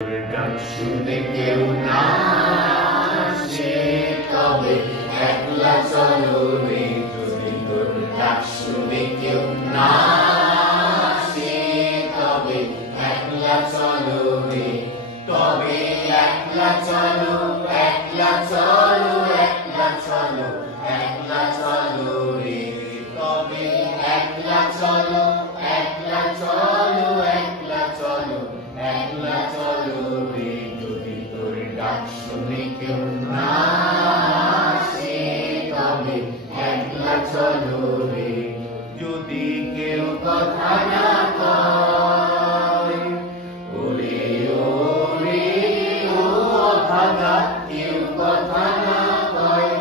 ডাক শুনে কেউ না আসে তবে একলা চলো রে, যদি তোর ডাক শুনে কেউ না আসে তবে একলা চলো রে, তবে একলা চলো, একলা চলো, একলা চলো, একলা চলো রে, তবে একলা চলো, একলা চলো, একলা চলো, একলা চলো রে, যদি তোর ডাক শুনে কেউ না আসে তবে একলা চলো রে, যদি কেউ কথা না কয়, ওরে ওরে ও অভাগা, কেউ কথা না কয়,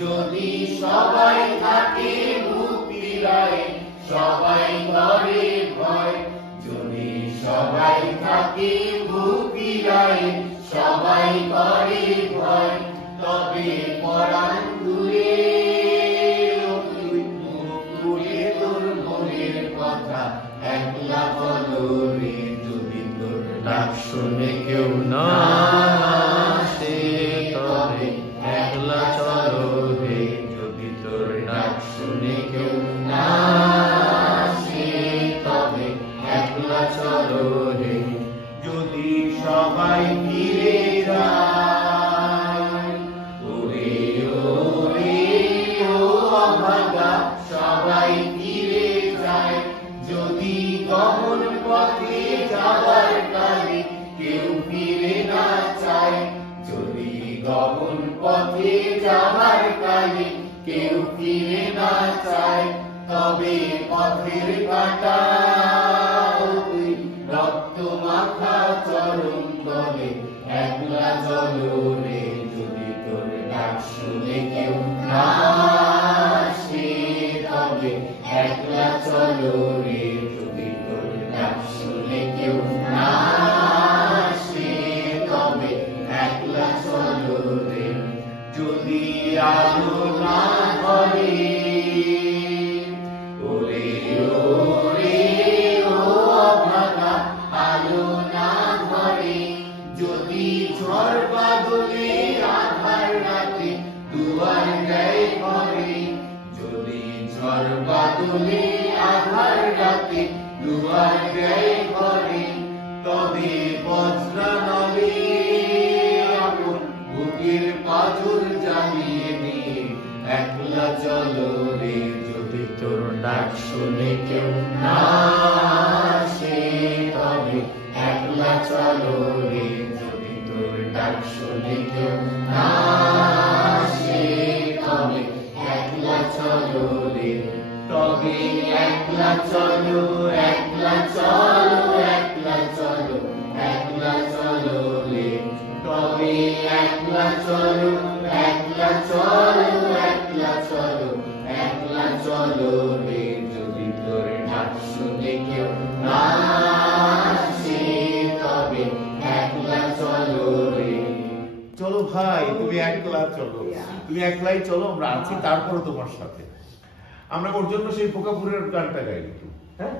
যদি সবাই থাকে মুখ ফিরায়, সবাই করে ভয়, যদি সবাই থাকে মুখ ফিরায়, সবাই করে ভয়, তবে পরাণ খুলে তুই মুখ খুলে তোর মনের কথা একলা বলো রে, যদি তোর ডাক শুনে কেউ না আসে তবে একলা চলো রে, যদি তোর ডাক শুনে কেউ না আসে তবে একলা চলো রে, যদি সবাই ফিরে যায়, ওরে ওরে ও অভাগা, সবাই ফিরে যায়, যদি গমন পথে যাবার কালে কেউ ফিরে না চায়, যদি গমন পথে যাবার কালে কেউ ফিরে না চায়, তবে পথের কাঁটা তুই রক্ত মাখা চরণ তলে একলা চলো রে, যদি তোর ডাক শুনে কেউ না আসে তবে একলা চলো রে, যদি তোর ডাক শুনে কেউ না আসে তবে একলা চলো রে, যদি আলো না ধরে, ওরে ওরে ও অভাগা, আলো না ধরে, যদি ঝড় বাদলে আধার রাতে দুয়ার দেয় ঘরে, যদি ঝড় বাদলে আধার রাতে দুয়ার দেয় ঘরে, তবে বজ্রা নলে আপন বুকের পাথর জ্বালিয়ে দিয়ে একলা চলো রে, যদি তোর ডাক শুনে কেউ না আসে তবে একলা চলো রে, যদি তোর ডাক শুনে কেউ না আসে তবে একলা চলো রে, তবে একলা চলো, একলা চলো, একলা চলো, একলা চলো রে, তবে একলা চলো, একলা চলো, একলা চলো, একলা চলো রে, যদি তোর ডাক শুনে কেউ না আসে তবে একলা চলো রে। চলো ভাই, তুমি একলা চলো, তুমি একলাই চলো, আমরা আছি তারপরে তোমার সাথে। আমরা ওর জন্য সেই পোকাপুরের গানটা গাই একটু, হ্যাঁ।